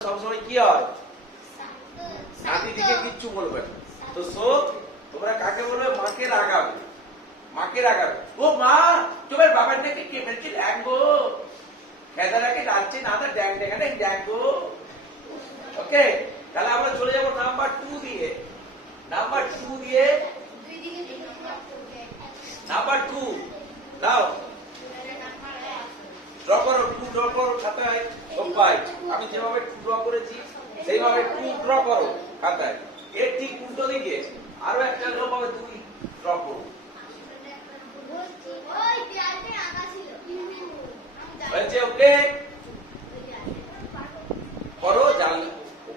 সবসময় কি হয়? নাতিদিকে কিচ্ছু বলবে না। তো সো তোমরা কাকে বলবে? মাকে রাগাবে। মাকে রাগাবে। ও মা তোমার বাবারটাকে কে ফেলছে? ড্যাঙ্গো খেদারাকে ডাকছে না না ড্যাং ড্যাং ড্যাঙ্গো ওকে তাহলে আমরা চলে যাব নাম্বার টু দিয়ে। নাম্বার টু দিয়ে। নাম্বার টু দাও। ড্র টু ড্র খাতায় সবাই আমি যেভাবে টু ড্র করেছি, সেইভাবে টু ড্র খাতায়। এর ঠিক উল্টো দিকে আরও একটা ড্র পাবে তুমি ড্র করো। হয়েছে ওকে? করো, জান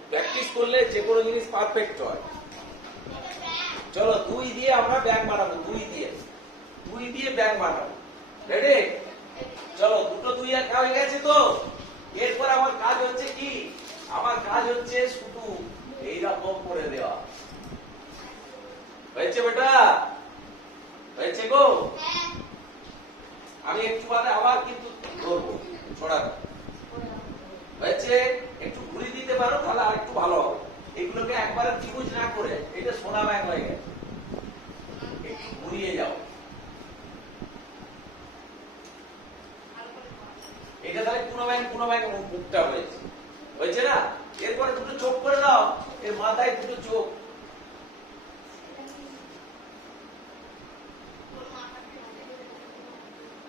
প্র্যাকটিস করলে যে কোনো জিনিস পারফেক্ট হয়। চলো, দুই দিয়ে আমরা ব্যাগ বানাবো, দুই দিয়ে। দুই দিয়ে ব্যাগ বানাবো। রেডি চলো, দুটো দুই এক হয়ে গেছে তো। এরপর আমার কাজ হচ্ছে কি? আমার কাজ হচ্ছে শুধু এইরকম করে দেওয়া। হয়েছে বেটা? হয়েছে গো? আমি একটু বাদে আবার কিন্তু ধরবো, ছড়াবো। হয়েছে? একটু ঘুরি দিতে পারো, তাহলে আর একটু ভালো হবে। এগুলোকে একবারে ত্রিভুজ না করে, এটা সোনা ব্যাগ হয়ে গেছে। একটু ঘুরিয়ে যাও এটা তাহলে কোনো ব্যাংক মুখটা হয়েছে। হয়েছে না? এরপরে দুটো চোখ করে দাও এর মাথায় দুটো চোখ।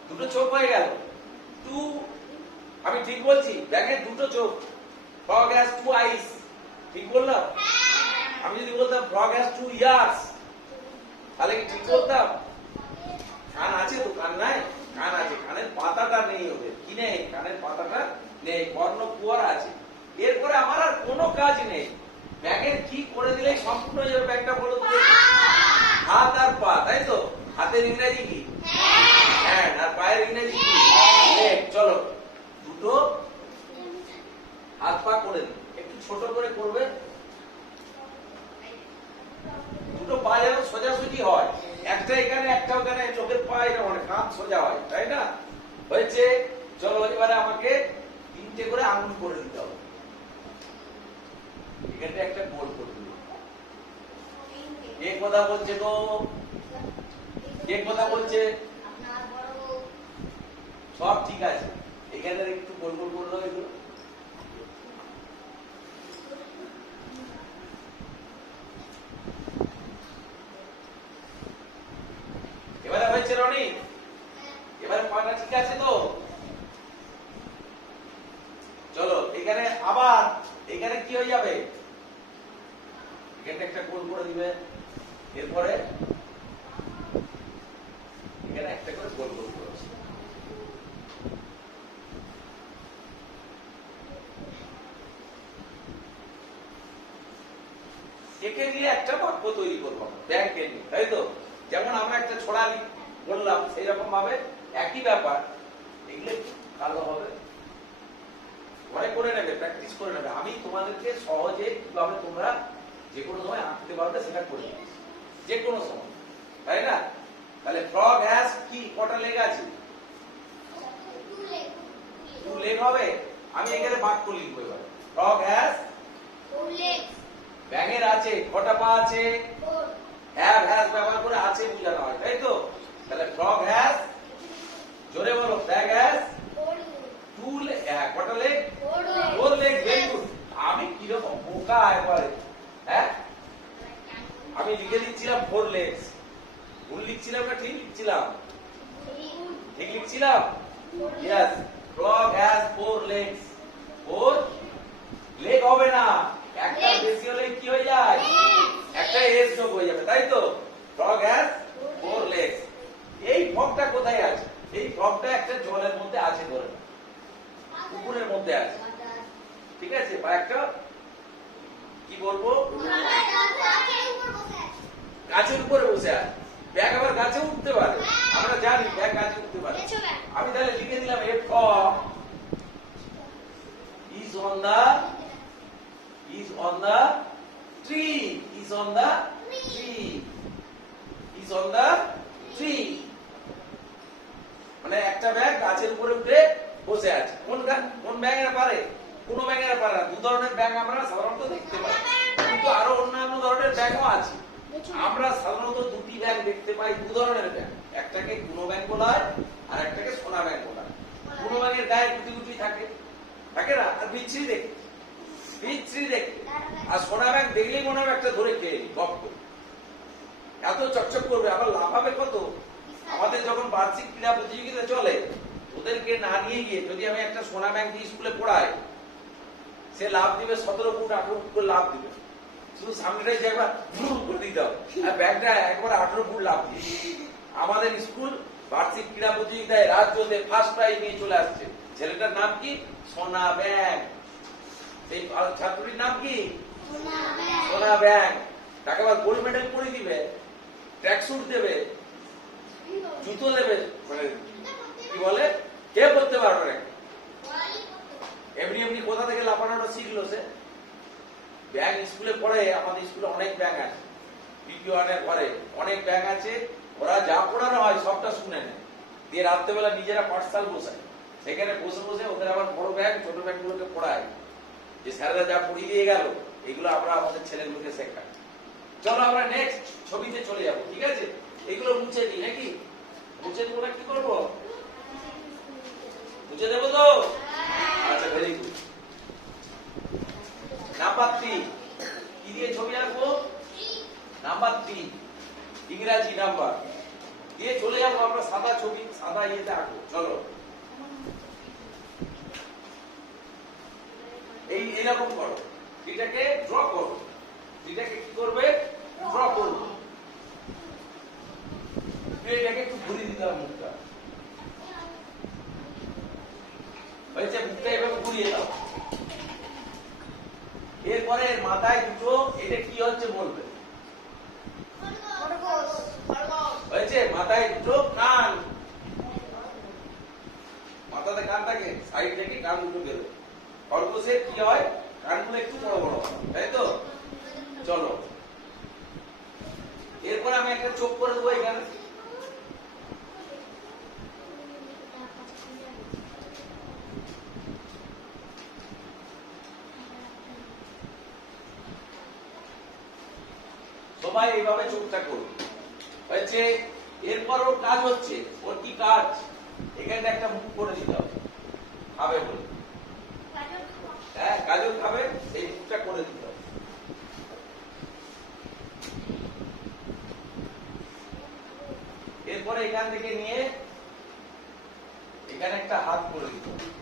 দুটো চোখ হয়ে গেল। টু, আমি ঠিক বলছি ব্যাঙের দুটো চোখ। ফ্রগ হ্যাজ টু আইস ঠিক বললাম? আমি যদি বলতাম ফ্রগ হ্যাজ টু ইয়ার্স তাহলে কি ঠিক বলতাম? কান আছে তো, কান নাই? কান আছে, কানের পাতাটা নেই ওদের। নেই কানের পাতাটা নেই কর্ণ কুয়ার আছে। এরপরে আমার আর কোনো কাজ নেই। ব্যাগের কি করে দিলে সম্পূর্ণ হয়ে যাবে ব্যাগটা বলো হাত আর পা, তাই তো? হাতের ইংরেজি কি? হ্যাঁ আর পায়ের ইংরেজি কি। চলো। দুটো হাত পা করে দিই। একটু ছোট করে করবে। দুটো পা যেন সোজাসুজি হয়। একটা এখানে, একটা ওখানে, চোখের পা এরকম কাঁধ সোজা হয়, তাই না? হয়েছে। চলো এবারে আমাকে তিনটে করে আঙুল করে দিতে হবে। এখানে একটা গোল করে কে কথা বলছে গো? কে কথা বলছে? সব ঠিক আছে। এখানে একটু গোল গোল করল এগুলো এবারে হয়েছে রনি এবারে পাটা ঠিক আছে তো চলো এখানে আবার এখানে কি হয়ে যাবে এখানে একটা গোল করে দিবে এরপরে এখানে একটা করে গোল গোল করে একে নিয়ে একটা বাক্য তৈরি করব ব্যাংকে নিয়ে তাই তো যেমন আমরা একটা ছড়া লি- বললাম সেই রকম ভাবে একই ব্যাপার এগুলো একটু ভালো হবে ঘরে করে নেবে প্র্যাকটিস করে নেবে আমি তোমাদেরকে সহজে কীভাবে তোমরা যে কোনো সময় আঁকতে পারবে সেটা করে। যে কোনো সময়। তাই না? তাহলে ফ্রগ হ্যাজ কি? কটা লেগ আছে? টু লেগ হবে। আমি এখানে বাক্য লিখব এবার। ফ্রগ হ্যাজ ব্যাঙের আছে কটা পা আছে? হ্যাভ হ্যাজ ব্যবহার করে আছে বোঝানো হয় তাই তো? তাহলে ফ্রগ হ্যাজ জোরে বলো ব্যাগ হ্যাজ টু কটা leg four leg very good আমি কীরকম বোকা একবারে হ্যাঁ? আমি লিখে দিচ্ছিলাম ফোর লেগস ভুল লিখছিলাম না ঠিক লিখছিলাম? ঠিক লিখছিলাম? Yes frog has four legs four leg হবে না। একটা বেশি হলে কি হয়ে যায়? একটা এস যোগ হয়ে যাবে তাই তো? ফ্রগ হ্যাজ ফোর লেগস এই ফ্রগটা কোথায় আছে? এই ফ্রগটা একটা জলের মধ্যে আছে ধরে পুকুরের মধ্যে আছে। ঠিক আছে? বা একটা কি বলব? গাছের উপরে বসে আছে। ব্যাগ আবার গাছে উঠতে পারে। আমরা জানি ব্যাগ গাছে উঠতে পারে। আমি তাহলে লিখে দিলাম a frog is on the is on the tree is on the tree is on the tree মানে একটা ব্যাগ গাছের উপরে উঠে বসে আছে। কোন কোন ব্যাঙেরা পারে? কোনো ব্যাঙেরা পারে দু ধরনের ব্যাঙ আমরা সাধারণত দেখতে পাই। কিন্তু আরও অন্যান্য ধরনের ব্যাঙও আছে। আমরা সাধারণত দুটি ব্যাঙ দেখতে পাই, দু ধরনের ব্যাঙ। একটাকে গুণ ব্যাঙ বলা হয়, আর একটাকে সোনা ব্যাঙ বলা হয়। গুণ ব্যাঙের গায়ে গুটি গুটি থাকে। থাকে না? আর বিচ্ছিরি দেখতে। বিচ্ছিরি দেখতে। আর সোনা ব্যাঙ দেখলেই মনে হবে একটা ধরে খেয়ে নি গপ এত চকচক করবে, আবার লাফাবে কত? আমাদের যখন বার্ষিক ক্রীড়া প্রতিযোগিতা চলে, ওদেরকে না নিয়ে গিয়ে যদি আমি একটা সোনা ব্যাংক দিয়ে স্কুলে পড়াই সে লাভ দিবে সতেরো ফুট আঠারো ফুট করে লাভ দিবে। শুধু সামনেটাই যে একবার করে দিতে হবে। আর ব্যাগটা একবার আঠারো ফুট লাভ দিবে। আমাদের স্কুল বার্ষিক ক্রীড়া প্রতিযোগিতায় রাজ্যতে ফার্স্ট প্রাইজ নিয়ে চলে আসছে। ছেলেটার নাম কি? সোনা ব্যাংক। সেই ছাত্রীর নাম কি? সোনা ব্যাংক। তাকে আবার গোল্ড মেডেল করে দিবে ট্র্যাকস্যুট দেবে জুতো দেবে মানে কি বলে? কে করতে পারবে না এমনি এমনি কোথা থেকে লাফানোটা শিখলো সে? ব্যাংক স্কুলে পড়ে, আমাদের স্কুলে অনেক ব্যাংক আছে। বিপি ওয়ানের ঘরে অনেক ব্যাংক আছে, ওরা যা পড়ানো হয় সবটা শুনে নেয়। দিয়ে রাত্রেবেলা নিজেরা পাঠশাল বসায়। সেখানে বসে বসে ওদের আবার বড় ব্যাংক ছোট ব্যাংকগুলোকে পড়ায়। যে স্যারেরা যা পড়িয়ে দিয়ে গেল, এগুলো আমরা আমাদের ছেলেগুলোকে শেখাই। চলো আমরা নেক্সট ছবিতে চলে যাব, ঠিক আছে? এগুলো মুছে দিই নাকি? মুছে দেবো কি করব? মুছে দেবো তো? আচ্ছা ভেরি গুড নাম্বার থ্রি কি দিয়ে ছবি আঁকবো? নাম্বার থ্রি ইংরাজি নাম্বার দিয়ে চলে যাব আমরা সাদা ছবি, সাদা ইয়েতে আঁকবো। চলো। এই, এরকম করো। এটাকে ড্র করো। এটাকে কি করবে? ড্র করবে এটাকে একটু ঘুরিয়ে দিতে হবে মুখটা হয়েছে মুখটা এভাবে ঘুরিয়ে দাও এরপরে মাথায় দুটো, এটা কি হচ্ছে বলবে? হয়েছে? মাথায় দুটো কান। মাথাতে কান থাকে, সাইড থেকে কান দুটো বেরোয় খরগোশের কি হয়? কানগুলো একটু বড় বড় তাই তো? চলো। এরপর আমি একটা চোখ করে দেবো এখানে। সবাই এইভাবে চোখটা করবে হয়েছে এরপর ওর কাজ হচ্ছে, ওর কি কাজ? এখানে একটা মুখ করে দিতে হবে। খাবে বলে। হ্যাঁ গাজর খাবে, সেই মুখটা করে দিতে হবে। এরপরে এখান থেকে নিয়ে, এখানে একটা হাত করে দিতে হবে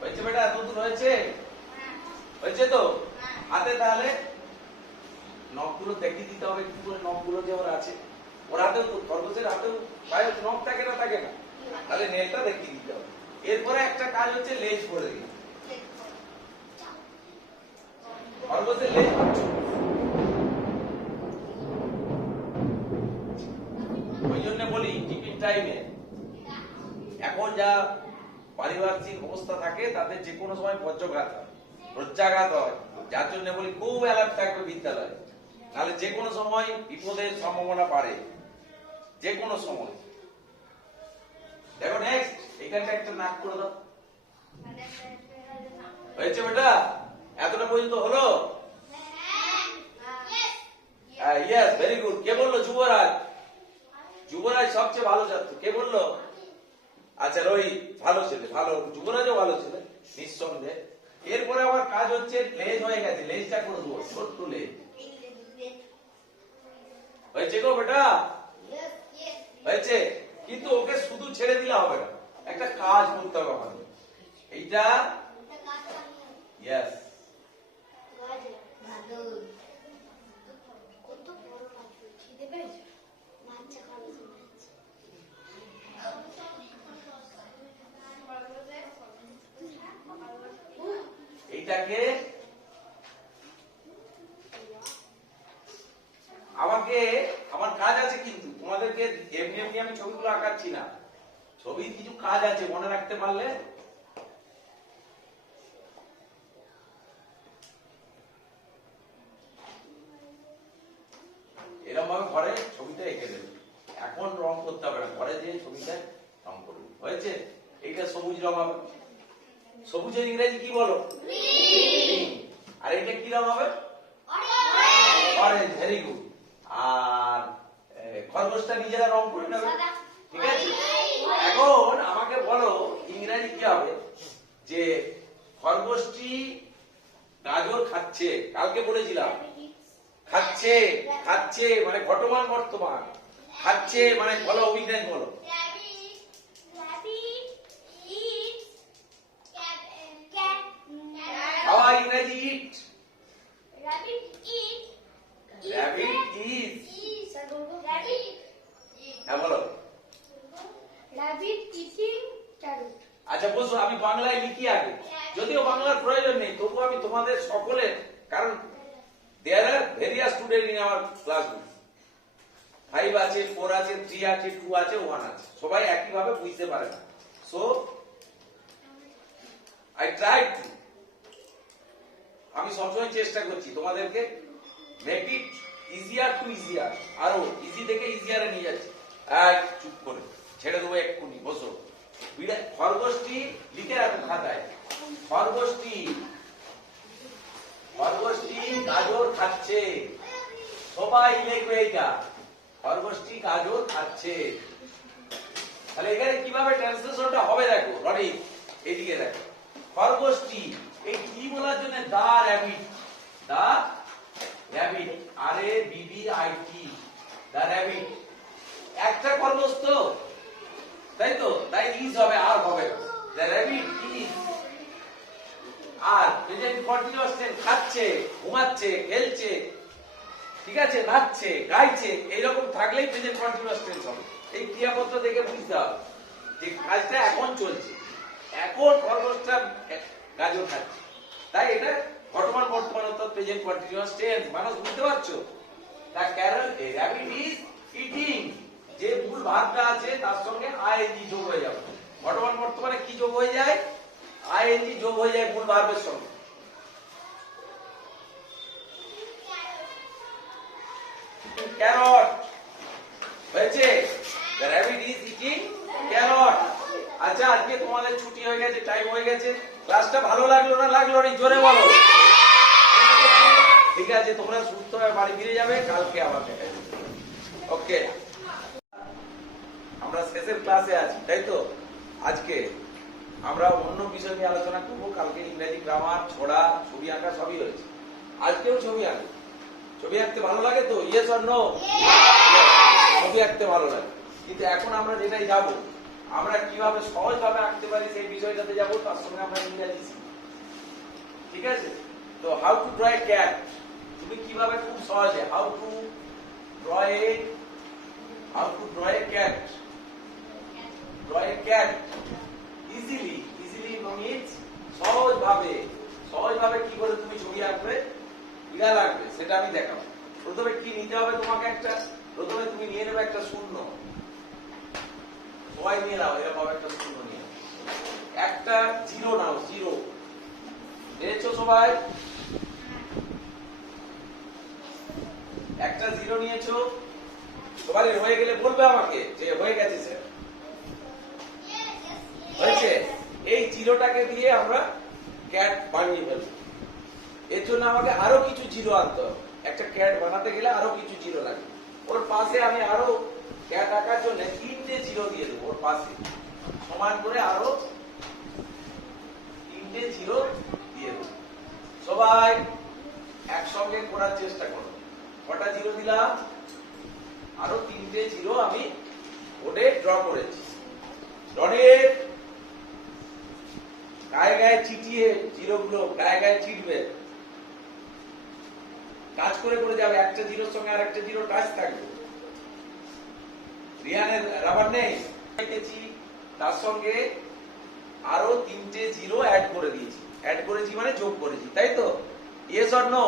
হয়েছে বেটা এত দূর হয়েছে হয়েছে তো? হাতে তাহলে নখগুলো দেখিয়ে দিতে হবে কি করে নখগুলো যে ওর আছে। ওর হাতেও তো খরগোশের হাতেও পায়ে নখ থাকে না থাকে না। তাহলে নেলটা দেখিয়ে দিতে হবে। এরপরে একটা কাজ হচ্ছে লেজ ভরে দিন খরগোশের লেজ পারিপার্শ্বিক অবস্থা থাকে, তাদের যে কোনো সময় বজ্রঘাত হয় প্রত্যাঘাত হয়। যার জন্য বলি খুব অ্যালার্ট থাকবে বিদ্যালয়ে। তাহলে যে কোনো সময় বিপদের সম্ভাবনা বাড়ে। যে কোনো সময়। দেখো নেক্সট এখানটা একটা নাক করে দাও। হয়েছে বেটা? এতটা পর্যন্ত হলো? ইয়েস ভেরি গুড কে বলল? যুবরাজ। যুবরাজ সবচেয়ে ভালো ছাত্র। কে বলল? আচ্ছা ওই ভালো ছেলে, ভালো যুবরাজও ভালো ছেলে, নিঃসন্দেহে। এরপরে আমার কাজ হচ্ছে, লেজ হয়ে গেছে, লেজটা করে দেবো ছোট্ট লেজ। হয়েছে গো বেটা? হয়েছে? কিন্তু ওকে শুধু ছেড়ে দিলে হবে না। একটা কাজ করতে হবে আমাদের। এইটা আমি ছবিগুলো আঁকাচ্ছি না ছবির কিছু কাজ আছে মনে রাখতে পারলে এরকম ভাবে ঘরে ছবিটা এঁকে দেবে এখন রং করতে হবে না ঘরে যে ছবিটা রং করবে হয়েছে এইটা সবুজ রং হবে সবুজের ইংরেজি কি বলো Green। আর এটা কি রং হবে অরেঞ্জ ভেরি গুড আর এ, খরগোশটা নিজেরা রং করে নেবে ঠিক আছে এখন আমাকে বলো ইংরেজি কি হবে যে খরগোশটি গাজর খাচ্ছে, কালকে বলেছিলাম। খাচ্ছে খাচ্ছে মানে ঘটমান বর্তমান। খাচ্ছে মানে বলো অভিজ্ঞান বলো। খাওয়া ইংরেজি হ্যাঁ carrot. আচ্ছা বসো, আমি বাংলায় লিখি আগে। যদিও বাংলার প্রয়োজন নেই, তবু আমি তোমাদের সকলের কারণ there are various student in our classroom five আছে ফোর আছে থ্রি আছে টু আছে ওয়ান আছে। সবাই একইভাবে বুঝতে পারে না। সো আই ট্রাই টু আমি সবসময় চেষ্টা করছি তোমাদেরকে make it easier to easier আরও ইজি থেকে ইজিয়ারে নিয়ে যাচ্ছি। এক চুপ করে। ছেড়ে দেবো এক্ষুনি, বসো। বিড়া- খরগোশটি লিখে রাখো খাতায় খরগোশটি খরগোশটি গাজর খাচ্ছে সবাই লিখবে এইটা খরগোশটি গাজর খাচ্ছে তাহলে এখানে কীভাবে ট্রান্সলেশনটা হবে দেখো, রনি, এদিকে দেখো। খরগোশটি এই টি বলার জন্য? দা rabbit the rabbit R A Bibi I T the rabbit একটা খরগোশ তো তাই তো? তাই ইজ হবে, আর হবে the are present continuous tense খাচ্ছে, ঘুমাচ্ছে, খেলছে, ঠিক আছে, নাচছে, গাইছে, এইরকম থাকলেই প্রেজেন্ট কন্টিনিউয়াস টেন্স হবে। এই ক্রিয়াপত্র দেখে বুঝতে হবে যে কাজটা এখন চলছে। এখন খরগোশটা গাজর খাচ্ছে। তাই এটা বর্তমান বর্তমান অর্থাৎ প্রেজেন্ট কন্টিনিউয়াস টেন্স মানুষ বুঝতে পারছ? The Carol rabbit is eating যে মূল ভাবটা আছে, তার সঙ্গে আইএনজি যোগ হয়ে যাবে। বর্তমান বর্তমানে কি যোগ হয়ে যায়? আইএনজি যোগ হয়ে যায় মূল ভাবের সঙ্গে। ক্যারট হয়েছে? র্যাবিট ইজ ইটিং ক্যারট আচ্ছা আজকে তোমাদের ছুটি হয়ে গেছে টাইম হয়ে গেছে। ক্লাসটা ভালো লাগল না লাগল না? জোরে বলো। ঠিক আছে, তোমরা সুস্থ হয়ে বাড়ি ফিরে যাবে, কালকে আবার দেখা ওকে আমরা শেষের ক্লাসে আছি তাই তো? আজকে আমরা অন্য বিষয় নিয়ে আলোচনা করব। কালকে ইংরেজি গ্রামার ছড়া ছবি আঁকা সবই হয়েছে আজকেও ছবি আঁকো ছবি আঁকতে ভালো লাগে তো? ইয়েস অর নো ছবি আঁকতে ভালো লাগে। কিন্তু এখন আমরা যেটাই যাব আমরা কীভাবে সহজভাবে আঁকতে পারি সেই বিষয়টাতে যাব তার সঙ্গে আমরা ইংরেজি। ঠিক আছে? তো how to draw a cat তুমি কীভাবে খুব সহজে how to draw a how to draw a cat draw a cat easily easily means সহজ ভাবে সহজ ভাবে কি করে তুমি ছবি আঁকবে? বিড়াল আঁকবে সেটা আমি দেখাবো। প্রথমে কি নিতে হবে তোমাকে একটা? প্রথমে তুমি নিয়ে নেবে একটা শূন্য। সবাই নিয়ে নাও, এরকম একটা শূন্য নিয়ে একটা জিরো নাও, জিরো। নিয়েছো সবাই? একটা জিরো নিয়েছো। সবাই হয়ে গেলে বলবে আমাকে যে হয়ে গেছে, স্যার। হয়েছে? এই জিরোটাকে দিয়ে আমরা ক্যাট বানিয়ে ফেলব। এর জন্য আমাকে আরও কিছু জিরো আনতে হবে। একটা ক্যাট বানাতে গেলে আরও কিছু জিরো লাগবে ওর পাশে আমি আরও ক্যাট আঁকার জন্য তিনটে জিরো দিয়ে দেবো ওর পাশে। সমান করে আরও তিনটে জিরো দিয়ে দেবো। সবাই একসঙ্গে করার চেষ্টা করো। কটা জিরো দিলাম? আরও তিনটে জিরো আমি বোর্ডে ড্র করেছি। ডনের গায়ে গায়ে চিটিয়ে জিরো গুলো গায়ে গায়ে চিটবে। কাজ করে করে যাবে একটা জিরোর সঙ্গে আর একটা জিরো টাচ থাকবে। রিয়ানের রাবার নেই। তার সঙ্গে আরও তিনটে জিরো অ্যাড করে দিয়েছি। অ্যাড করেছি মানে যোগ করেছি তাই তো? ইয়েস অর নো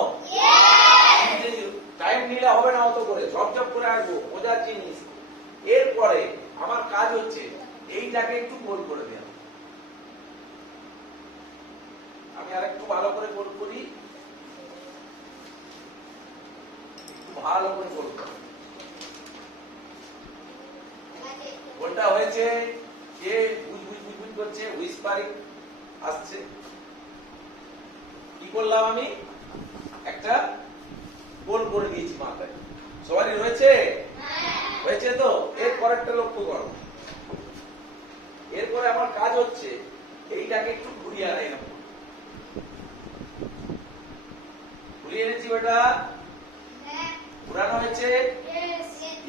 টাইম নিলে হবে না অত করে ঝপঝপ করে আসব বোঝার জিনিস। এরপরে আমার কাজ হচ্ছে এইটাকে একটু গোল করে দেওয়া আমি আর একটু ভালো করে গোল করি। ভালো করে গোল করো। গোলটা হয়েছে, কে বুঝ বুঝ বুঝ বুঝ করছে হুইসপারিং আসছে। কি করলাম আমি? একটা গোল করে দিয়েছি মাথায়। সবারই রয়েছে হয়েছে তো? এর পরেরটা লক্ষ্য করো। এরপরে আমার কাজ হচ্ছে, এইটাকে একটু ঘুরিয়ে আনাই। না এনেছি বেটা ঘুরানো হয়েছে?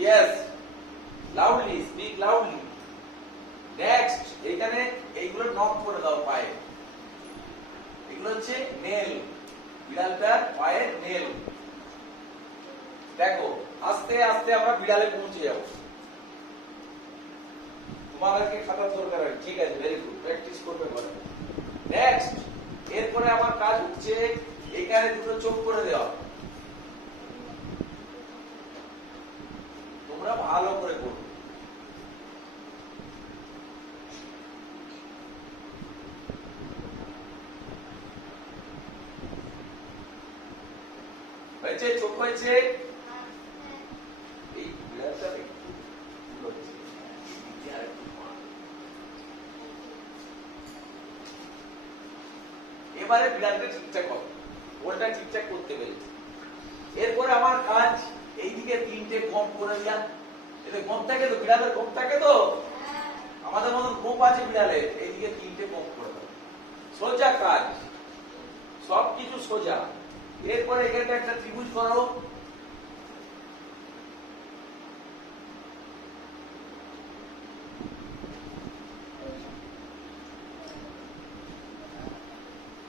Yes loudly speak loudly next এইখানে এইগুলো নক করে দাও পায়ে। এগুলো হচ্ছে নেল বিড়ালটার পায়ের নেল দেখো আস্তে আস্তে আমরা বিড়ালে পৌঁছে যাব। তোমাদেরকে খাতার দরকার ঠিক আছে ভেরি গুড প্র্যাকটিস করবে পরে। নেক্সট এরপরে আমার কাজ হচ্ছে এখানে দুটো চোখ করে দেওয়া। তোমরা ভালো করে করবে হয়েছে? চোখ হয়েছে? এই বিড়ালটা আর এবারে বিড়ালটা ঠিকঠাক হবে ওটা ঠিকঠাক করতে পেরেছি এরপরে আমার কাজ এইদিকে তিনটে কম করে দিয়া এতে কম থাকে তো বিড়ালের কম থাকে তো? আমাদের মতন গোপ আছে বিড়ালের এইদিকে তিনটে কম করে দাও সোজা কাজ সবকিছু সোজা। এরপরে এখানে একটা ত্রিভুজ করো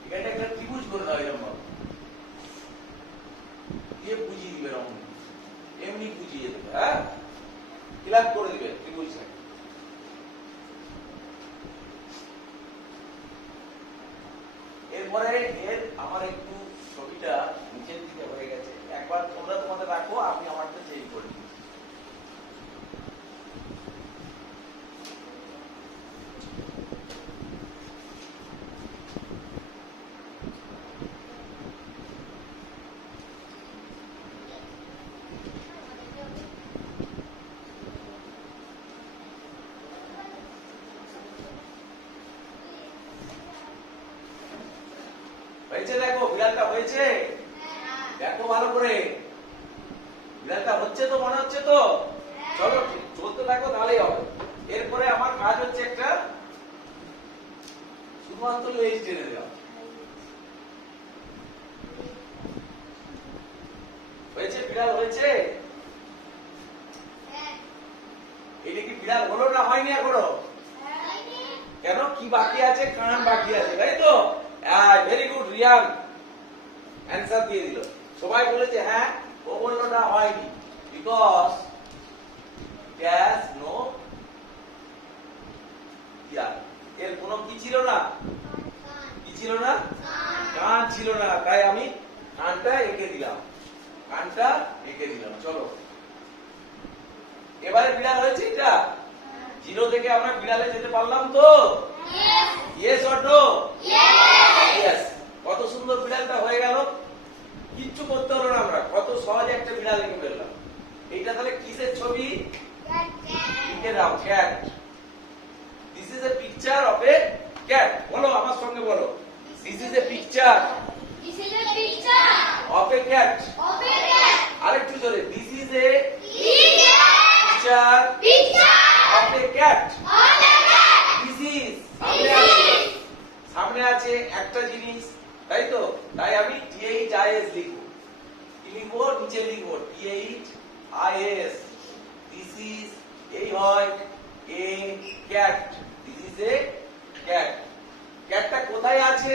এখানে একটা ত্রিভুজ করে দাও এরকম ভাবে। দিয়ে বুঝিয়ে দিবে এরকম এমনি বুঝিয়ে দেবে হ্যাঁ ফিল করে দিবে ত্রিভুজটা এরপরে এর আমার একটু ছবিটা নিচের দিকে হয়ে গেছে একবার তোমরা তোমাদের রাখো আমি আমারটা চেঞ্জ করে দিই হয়েছে দেখো বিড়ালটা হয়েছে। দেখো ভালো করে। বিড়ালটা হচ্ছে তো মনে হচ্ছে তো? চলো ঠিক, চলতে থাকো তাহলেই হবে। এরপরে আমার কাজ হচ্ছে একটা শুধুমাত্র লেজ টেনে দেওয়া। হয়েছে বিড়াল হয়েছে? এটা কি বিড়াল হলো না হয়নি এখনও? কেন? কি বাকি আছে? কান বাকি আছে তাই তো? ভেরি গুড রিয়ান অ্যান্সার দিয়ে দিল। সবাই বলেছে হ্যাঁ ও বলল হয়নি। বিকজ গ্যাস নো ইয়ার এর কোনো কি ছিল না? কি ছিল না? কান ছিল না। তাই আমি কানটা এঁকে দিলাম। কানটা এঁকে দিলাম। চলো। এবারে বিড়াল হয়েছে এটা? জিরো থেকে আমরা বিড়ালে যেতে পারলাম তো? ইয়েস অর নো ইয়েস কত সুন্দর বিড়ালটা হয়ে গেল। কিচ্ছু করতে হলো না আমরা। কত সহজে একটা বিড়াল এঁকে ফেললাম। এইটা তাহলে কিসের ছবি? লিখে দাও cat this is a picture of a cat বলো আমার সঙ্গে বলো। This is a picture of a cat. আরেকটু জোরে this is a. Picture a cat সামনে আছে সামনে আছে একটা জিনিস তাই তো তাই আমি টিএইচ আইএস লিখব। কি লিখব? নিচে লিখব টিএইচ আইএস এই হয় a cat is a cat ক্যাটটা কোথায় আছে?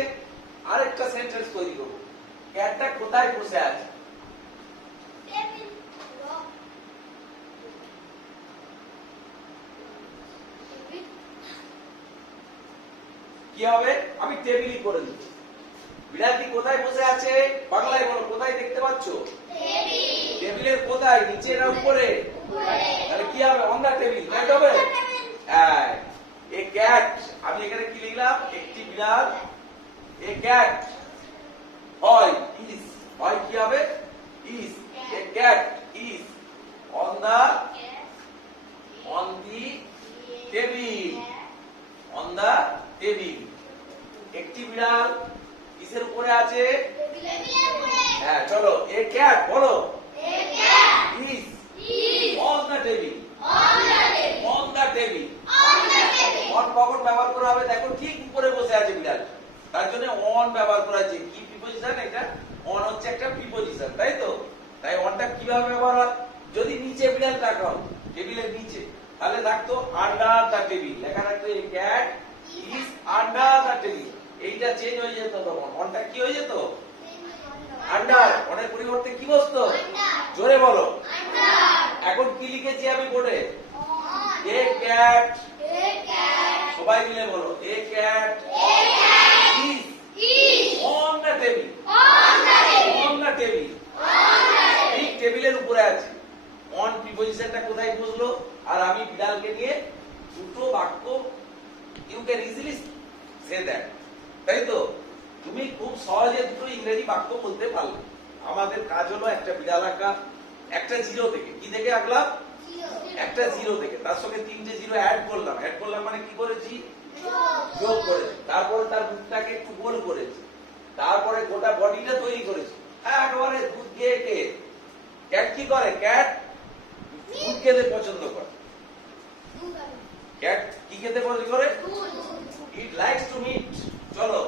আরেকটা সেন্টেন্স তৈরি করব। ক্যাটটা কোথায় বসে আছে? কি হবে? আমি টেবিলই করে দিচ্ছি বিড়ালটি কোথায় বসে আছে? বাংলায় বলো কোথায় দেখতে পাচ্ছ? টেবিলের কোথায়? নিচে না উপরে? তাহলে কি হবে? অন দা টেবিল তাই হবে? হ্যাঁ। এ ক্যাট আমি এখানে কি লিখলাম? একটি বিড়াল এ ক্যাট হয় ইজ হয় কি হবে? Is a cat is on the on the table on the table. একটি বিড়াল কিসের উপরে আছে? হ্যাঁ চলো। এ ক্যাট বলো। কখন ব্যবহার করা হবে। দেখো, ঠিক উপরে বসে আছে বিড়াল। তার জন্য অন ব্যবহার করা হচ্ছে কি প্রিপোজিশন এটা? অন হচ্ছে একটা প্রিপোজিশন তাই তো? তাই অনটা কীভাবে ব্যবহার হয়? যদি নিচে বিড়াল রাখা টেবিলের নিচে, তাহলে থাকতো আন্ডার দা টেবিল লেখা থাকতো এই ক্যাট আন্ডার দা টেবিল এইটা চেঞ্জ হয়ে যেত তখন। অনটা কি হয়ে যেত? আন্ডার অনের পরিবর্তে কি বসতো? জোরে বলো। এখন কি লিখেছি আমি বোর্ডে? A cat. সবাই মিলে বলো। A cat. On the table on table ঠিক টেবিলের উপরে আছে। অন প্রিপোজিশনটা কোথায় বসল? আর আমি বিড়ালকে নিয়ে দুটো বাক্য you can easily say that তাই তো? তুমি খুব সহজে দুটো ইংরেজি বাক্য বলতে পারলে। আমাদের কাজ হলো একটা বিড়াল আঁকা একটা জিরো থেকে। কি থেকে আঁকলাম? একটা জিরো থেকে। তার সঙ্গে তিনটে জিরো অ্যাড করলাম। অ্যাড করলাম মানে কি করেছি? যোগ। করেছি। তারপরে তার মুখটাকে একটু গোল করেছি। তারপরে গোটা বডিটা তৈরি করেছি। একেবারে দুধ খেয়ে খেয়ে। ক্যাট কি করে? ক্যাট দুধ খেতে পছন্দ করে। ক্যাট কি খেতে পছন্দ করে? ইট লাইকস টু মিট চলো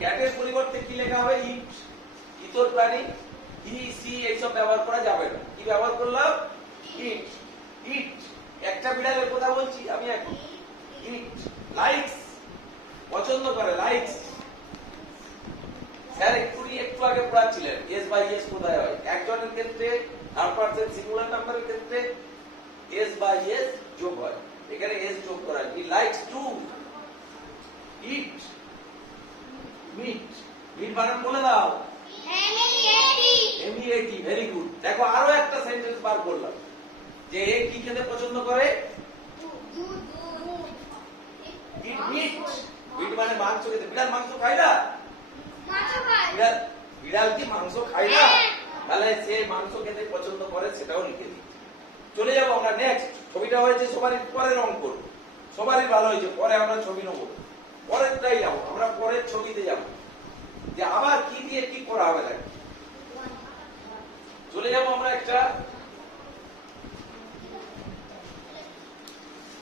ক্যাটের পরিবর্তে কি লেখা হবে? ইট ইতর প্রাণী, হি, সি, এইসব ব্যবহার করা যাবে না। কি ব্যবহার করলাম? ইট ইট একটা বিড়ালের কথা বলছি আমি এখন। ইট লাইকস পছন্দ করে লাইকস স্যার, একটু একটু আগে পড়াচ্ছিলেন। এস বাই এস কোথায় হয়? একজনের ক্ষেত্রে থার্ড পার্সন সিঙ্গুলার নাম্বারের ক্ষেত্রে এস বাই এস যোগ হয়। এখানে এস যোগ করা he likes to eat meat meat বানান বলে দাও। এমইএটি ভেরি গুড দেখো, আরও একটা সেন্টেন্স বার করলাম। যে এ কি খেতে পছন্দ করে? ইট মানে মাংস খেতে। বিড়াল মাংস খায় না? বিড়াল কি মাংস খায় না? তাহলে সে মাংস খেতে পছন্দ করে, সেটাও লিখে দিই। চলে যাব আমরা নেক্সট ছবিটা হয়েছে সবারই পরের অঙ্ক। সবারই ভালো হয়েছে। পরে আমরা ছবি নেব। পরেরটাই যাব, আমরা পরের ছবিতে যাব। যে আবার কি দিয়ে কি করা হবে দেখ। চলে যাব আমরা একটা